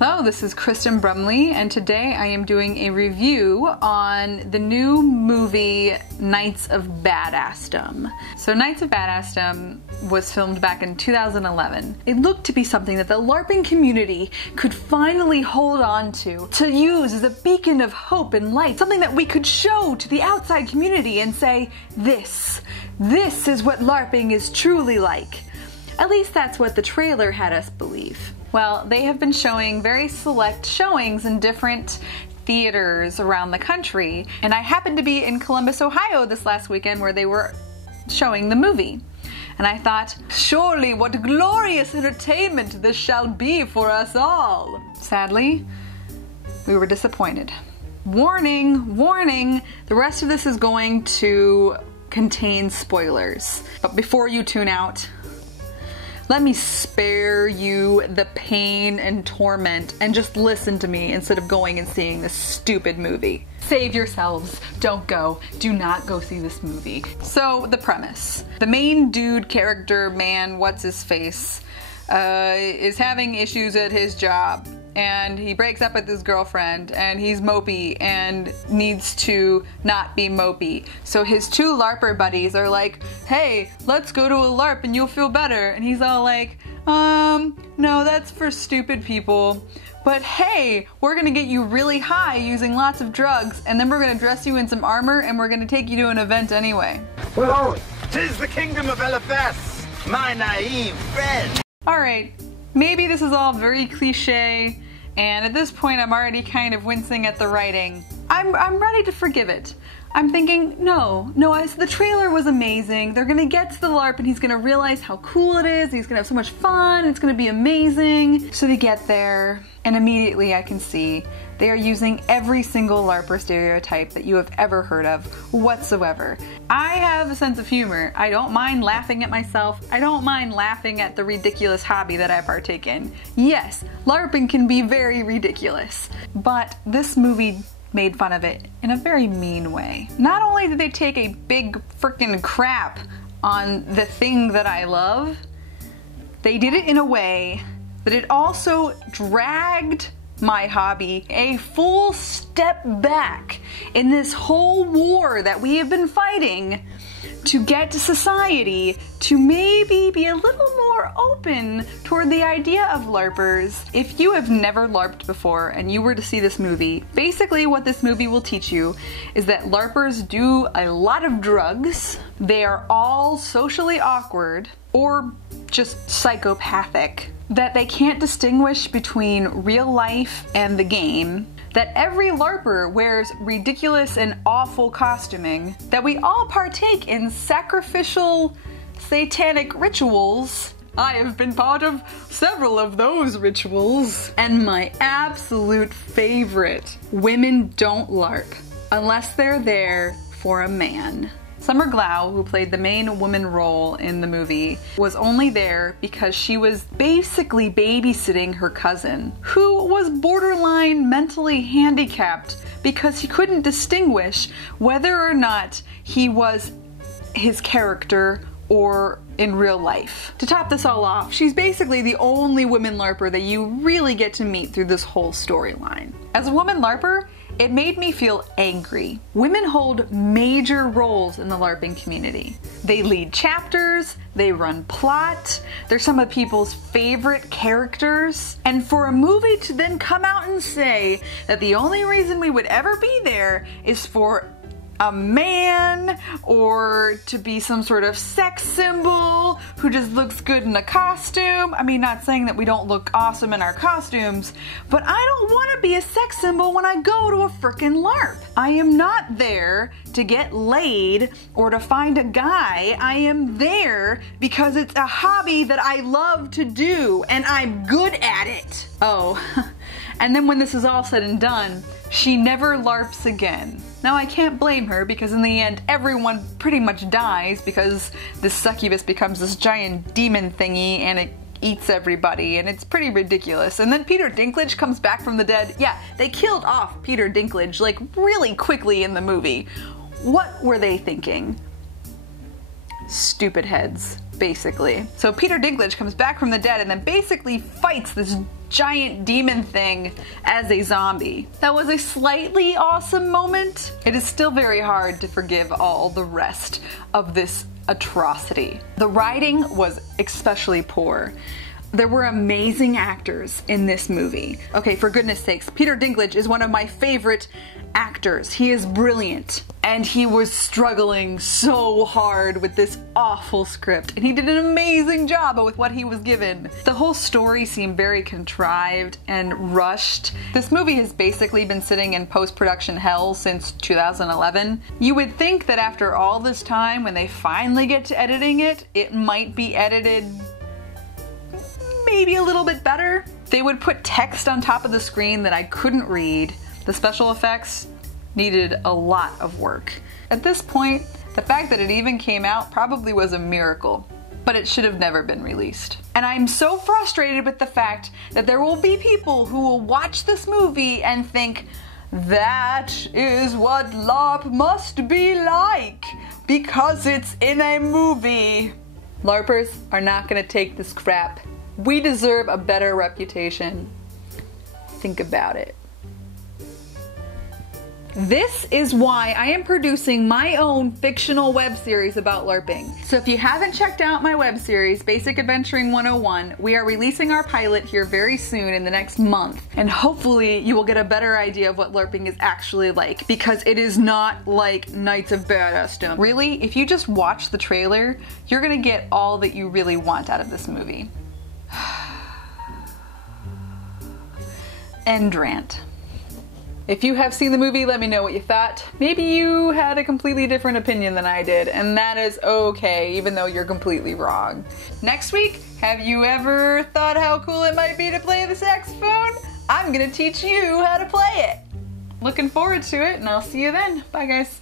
Hello, this is Kristen Brumley, and today I am doing a review on the new movie Knights of Badassdom. So Knights of Badassdom was filmed back in 2011. It looked to be something that the LARPing community could finally hold on to use as a beacon of hope and light, something that we could show to the outside community and say, this is what LARPing is truly like. At least that's what the trailer had us believe. Well, they have been showing very select showings in different theaters around the country, and I happened to be in Columbus, Ohio this last weekend where they were showing the movie. And I thought, surely what glorious entertainment this shall be for us all. Sadly, we were disappointed. Warning, warning, the rest of this is going to contain spoilers. But before you tune out, let me spare you the pain and torment and just listen to me instead of going and seeing this stupid movie. Save yourselves. Don't go. Do not go see this movie. So, the premise. The main dude character, man, what's his face, is having issues at his job. And he breaks up with his girlfriend, and he's mopey and needs to not be mopey. So his two LARPer buddies are like, hey, let's go to a LARP and you'll feel better. And he's all like, no, that's for stupid people. But hey, we're gonna get you really high using lots of drugs, and then we're gonna dress you in some armor and we're gonna take you to an event anyway. Well, 'tis the kingdom of LFS, my naive friend. Alright, maybe this is all very cliche, and at this point I'm already kind of wincing at the writing. I'm ready to forgive it. I'm thinking, no, the trailer was amazing. They're gonna get to the LARP and he's gonna realize how cool it is. He's gonna have so much fun. It's gonna be amazing. So they get there, and immediately I can see they are using every single LARPer stereotype that you have ever heard of whatsoever. I have a sense of humor. I don't mind laughing at myself. I don't mind laughing at the ridiculous hobby that I partake in. Yes, LARPing can be very ridiculous, but this movie made fun of it in a very mean way. Not only did they take a big frickin' crap on the thing that I love, they did it in a way that it also dragged my hobby a full step back in this whole war that we have been fighting to get society to maybe be a little more open toward the idea of LARPers. If you have never LARPed before and you were to see this movie, basically what this movie will teach you is that LARPers do a lot of drugs, they are all socially awkward or just psychopathic, that they can't distinguish between real life and the game, that every LARPer wears ridiculous and awful costuming, that we all partake in sacrificial satanic rituals. I have been part of several of those rituals. And my absolute favorite, women don't LARP unless they're there for a man. Summer Glau, who played the main woman role in the movie, was only there because she was basically babysitting her cousin, who was borderline mentally handicapped because he couldn't distinguish whether or not he was his character or in real life. To top this all off, she's basically the only woman LARPer that you really get to meet through this whole storyline. As a woman LARPer, it made me feel angry. Women hold major roles in the LARPing community. They lead chapters, they run plot, they're some of people's favorite characters, and for a movie to then come out and say that the only reason we would ever be there is for a man or to be some sort of sex symbol who just looks good in a costume. I mean, not saying that we don't look awesome in our costumes, but I don't want to be a sex symbol when I go to a frickin' LARP. I am not there to get laid or to find a guy. I am there because it's a hobby that I love to do and I'm good at it. Oh, and then when this is all said and done, she never LARPs again. Now I can't blame her because in the end everyone pretty much dies because this succubus becomes this giant demon thingy and it eats everybody and it's pretty ridiculous. And then Peter Dinklage comes back from the dead. Yeah, they killed off Peter Dinklage like really quickly in the movie. What were they thinking? Stupid heads. basically. So Peter Dinklage comes back from the dead and then basically fights this giant demon thing as a zombie. That was a slightly awesome moment. It is still very hard to forgive all the rest of this atrocity. The writing was especially poor. There were amazing actors in this movie. Okay, for goodness sakes, Peter Dinklage is one of my favorite actors. He is brilliant. And he was struggling so hard with this awful script. And he did an amazing job with what he was given. The whole story seemed very contrived and rushed. This movie has basically been sitting in post-production hell since 2011. You would think that after all this time, when they finally get to editing it, it might be edited maybe a little bit better. They would put text on top of the screen that I couldn't read. The special effects needed a lot of work. At this point, the fact that it even came out probably was a miracle, but it should have never been released. And I'm so frustrated with the fact that there will be people who will watch this movie and think, that is what LARP must be like, because it's in a movie. LARPers are not gonna take this crap. We deserve a better reputation. Think about it. This is why I am producing my own fictional web series about LARPing. So if you haven't checked out my web series, Basic Adventuring 101, we are releasing our pilot here very soon in the next month. And hopefully you will get a better idea of what LARPing is actually like, because it is not like Knights of Badassdom. Really, if you just watch the trailer, you're gonna get all that you really want out of this movie. End rant. If you have seen the movie, let me know what you thought. Maybe you had a completely different opinion than I did, and that is okay, even though you're completely wrong. Next week, have you ever thought how cool it might be to play the saxophone? I'm gonna teach you how to play it. Looking forward to it, and I'll see you then. Bye, guys.